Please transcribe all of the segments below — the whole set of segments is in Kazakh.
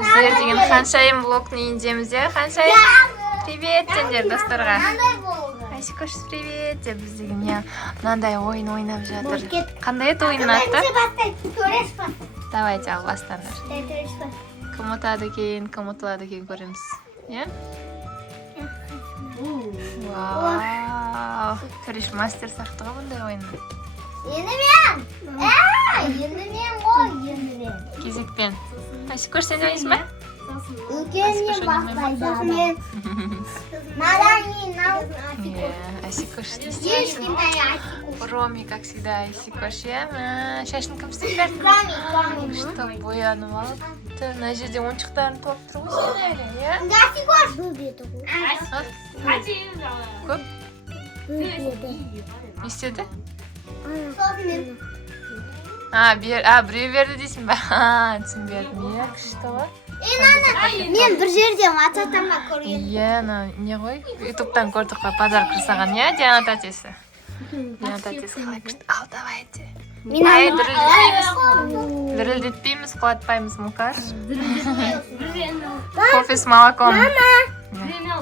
Біздер деген Ханшайым влогны индеміз, иә? Ханшайым, привет сендер достарға. Айсикош, привет деп біз деген, иә, мынандай ойын ойнап жатыр. Қандай еді ойынның аты? Давайте ал бастаңдар. Кім ұтады екен, кім ұтылады екен көреміз. Иә? Вау! Көреш мастер сақты ғой бұндай ойынның. Енді мен ғой. Кезекпен. Айсикош, сен ойнайсың ба? Үлкеннен бастайды. Айсикош, Роми, как всегда, Айсикош, иә? Шашын кім істеп берді? Что, боянып алыпты. Мына жерде ойыншықтарын толып тұр ғой сен әлі, иә? Айсикош бұл беті ғой. Көп? Бұл беті. Не істеді? Сонымен. Біреу берді дейсің ба? Түсінбедім, иә, күшті ғой. Мен бір жерде мататама көрген. Иә, не ғой? Ютубтан көрдік қой, подарок жасаған, иә, Диана татесі. Диана татесі қалай күшті. Ал, давайте. Ай, дірілдетпейміз, құлатпаймыз, мұқаш. Кофе с молоком.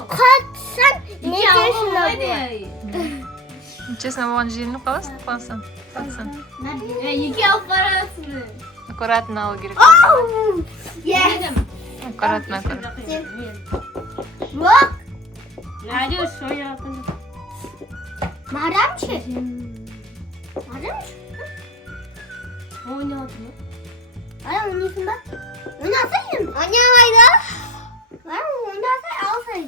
Қатсам, не честно Честно, болған желініп қаласың? Қаласың. Екі алып барасың. Аккуратно алу керек. Аккуратно. Бak. Радио шоя. Madem ki. Madem ki. Oynadı mı? Ay oynasın bak. Oynasın mı? Oynamaydı. Ay oynasın alsın.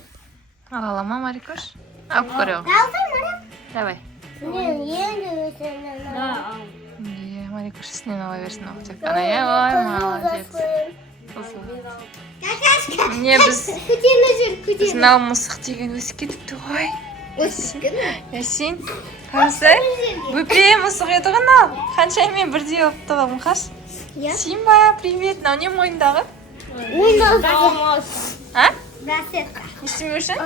Алама, Марикош. Алып көрем. Alsın madem. Давай. Yeni Да, ал. Марикош үстінен ала берсін оқытек. Ана, ой, молодец. Какашка. Міне біз Күтеміз. мынау мысық деген өсіп кетіпті ғой. Ясин, қарасай. Бөпе мысық еді ғой мынау. Ханшайыммен бірдей олыпты ғой, мұқаш. Симба, привет. Мынау не мойындағы? Oynadı. А? Расетка. Не істемеу үшін?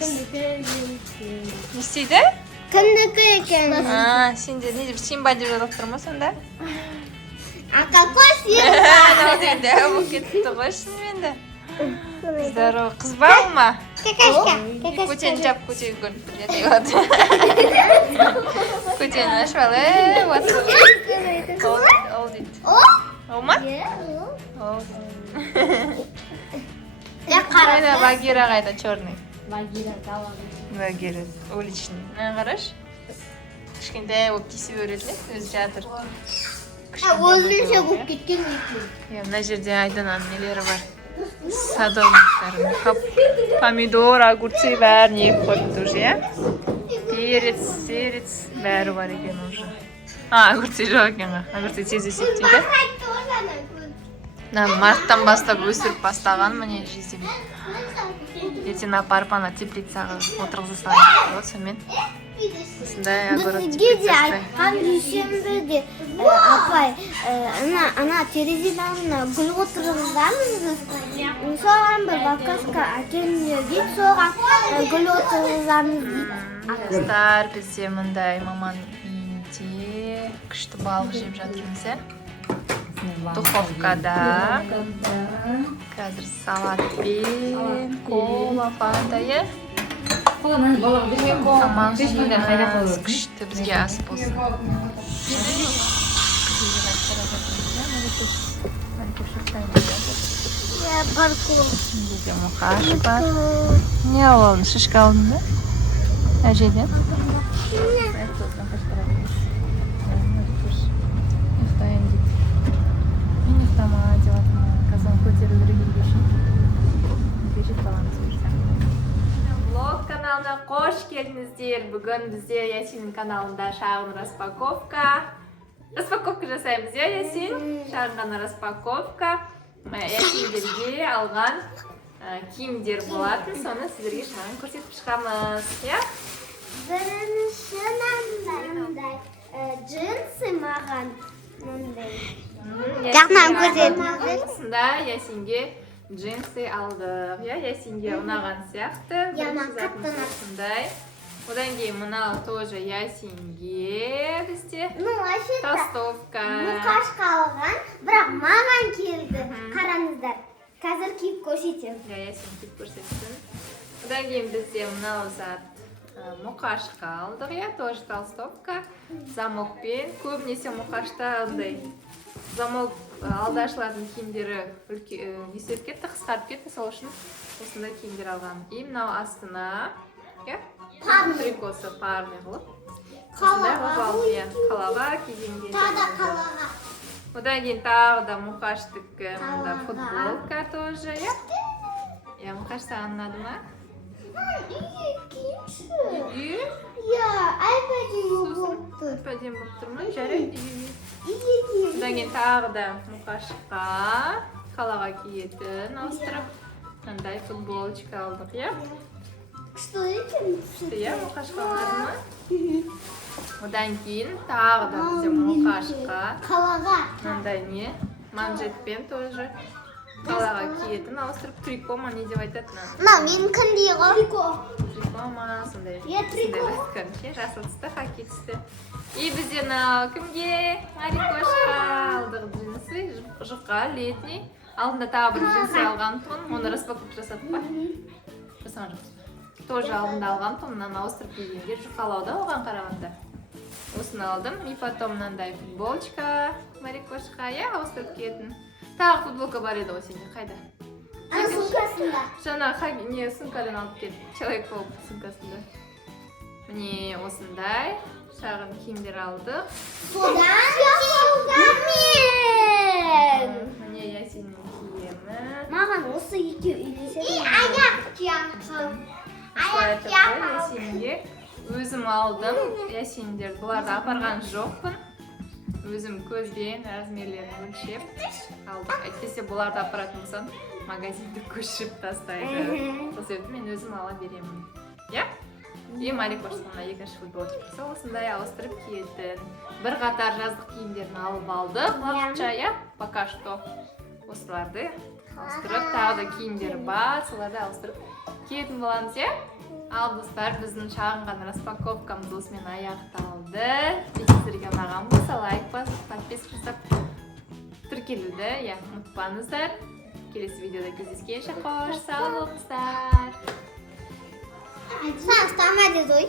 Не істейді? Кімдікі екен? Сенде не деп Симба деп жазылып тұр ма сонда? А какой симба? Анау енді болып кетіпті ғой шынымен де. Здорово. Қыз ба ол ма? Какашка. Көтені жап, көтені көрініп тұр. Көтені ашып ал, ол дейді. Ол ма? Ол. Қайда Багира қайда, черный. Багира талады. Багира, уличный. Қараш. Кішкентай болып кесіп өреді, өзі жатыр. Өзінше болып кеткен екен. Мына жерде айдананың нелері бар. Садовниктары. Помидор, огурцы бәрін егіп қойыпты уже, иә? Перец, бәрі бар екен уже. Огурцы жоқ екен ғой. Огурцы тез өседі дейді. Марттан бастап өсіріп бастаған, міне жесем. Ертең апарып ана теплицаға отырғыза салайын ғой, сонымен. Осындай огород Геде айтқан дүйсенбіде апай, ана терезенің алдына гүл отырғызамыз. Соған бір бакаска әкеліңдер дейді, соған гүл отырғызамыз дейді. Достар, бізде мындай маманың үйінде күшті балық жеп жатырмыз, иә? Духовкада. Қазір салатпен, кола, фанта, иә? Тамақ жейміз, күшті бізге ас болсын. Бізде мұқаш бар. Не алдың, шишка алдың ба? Әжеден? Ұйықтайын дейді. Мен ұйықтамай деп атымын. Қазан көтерілдірі келгешін. Кешіп қаламыз өрсен. Влог каналына қош келдіңіздер. Бүгін бізде Ясиннің каналында шағын распаковка. Распаковка жасаймыз, иә, Ясин? Шағын ғана распаковка. Ясиндерге алған киімдер болатын. Соны сіздерге шағын көрсетіп шығамыз, иә? Бірінші мынандай джинсы маған мындай. Жағынан көрсетіп. Осында Ясинге джинсы алдық. Ясинге ұнаған сияқты. Қатты осындай. Одан кейін мынау тоже Ясинге бізде. Ну, вообще-то толстовка. Мұқашқа алған, бірақ маған келді. Қара киіп көрсетемін. Ясин киіп көрсетсін. Одан кейін бізде мынау зат мұқашқа алдық, тоже толстовка. Замокпен. Көбінесе мұқашта андай замок алда ашылатын киімдері есіп кетті, қысқарып кетті, сол үшін осындай киімдер алған. И мынау астына трикосы парный қылып. Қалаға кигенге. Тағы қалаға. Одан кейін тағы да мұқаштікі футболка тоже. Мұқаш саған ұнады ма? Үйге киімші. Үйге? Әпәден болып тұр. Әпәден болып тұр ма? Жарайды үйге. Үйге киім. Одан кейін тағы да мұқашқа қалаға киетін ауыстырып. Мынандай футболочка алдық, Что екен? Мұқашқа ұнады ма? Одан кейін тағы да бізде мұқашқа Қалаға. мынандай не? Манжетпен тоже қалаға киетін ауыстырып, трико ма не деп айтатын? Мынау менікіндей ғой. Трико. Трико ма, сондай. Трико. Жасыл түсті, хоккей түсті. И бізде мынау кімге? Марикошқа алдық джинсы, жұқа, летний. Алдында тағы бір джинсы алған тон, оны распаковка жасадық па? Жасаған жоқпыз. Тоже алдында алған тон, мынаны ауыстырып кигенге жұқалау да оған қарағанда. Осыны алдым. И потом мынандай футболочка Марикошқа, ауыстырып киетін. Тағы футболка бар еді ғой сенде, қайда? Ана сумкасында. Жаңа не сумкадан алып кет. Человек болып сумкасында. Міне осындай шағын киімдер алдық. Содан мен. Міне Ясиннің киемі. Маған осы екеу үйлеседі. Аяқ жақын. Аяқ жақын. Ясинге өзім алдым. Ясиндер бұларды апарған жоқпын. Өзім көзбен размерлерін өлшеп алдық. Әйтпесе бұларды апаратын болсам магазинді көшіп тастайды. Сол себепті мен өзім ала беремін. И Марикошқа екінші футболочка. Осындай ауыстырып киетін. Бір қатар жаздық киімдерін алып алдық. Уақытша, пока что осыларды ауыстырып, тағы да киімдері бар, соларды ауыстырып киетін боламыз, Ал достар, біздің шағын ғана распаковкамыз осымен аяқталды. Сіздерге ұнаған болса, лайк басып, подписка жасап, тіркелуді ұмытпаңыздар. Келесі видеода кездескенше қош, сау болыңыздар. Сағыстама деді ой.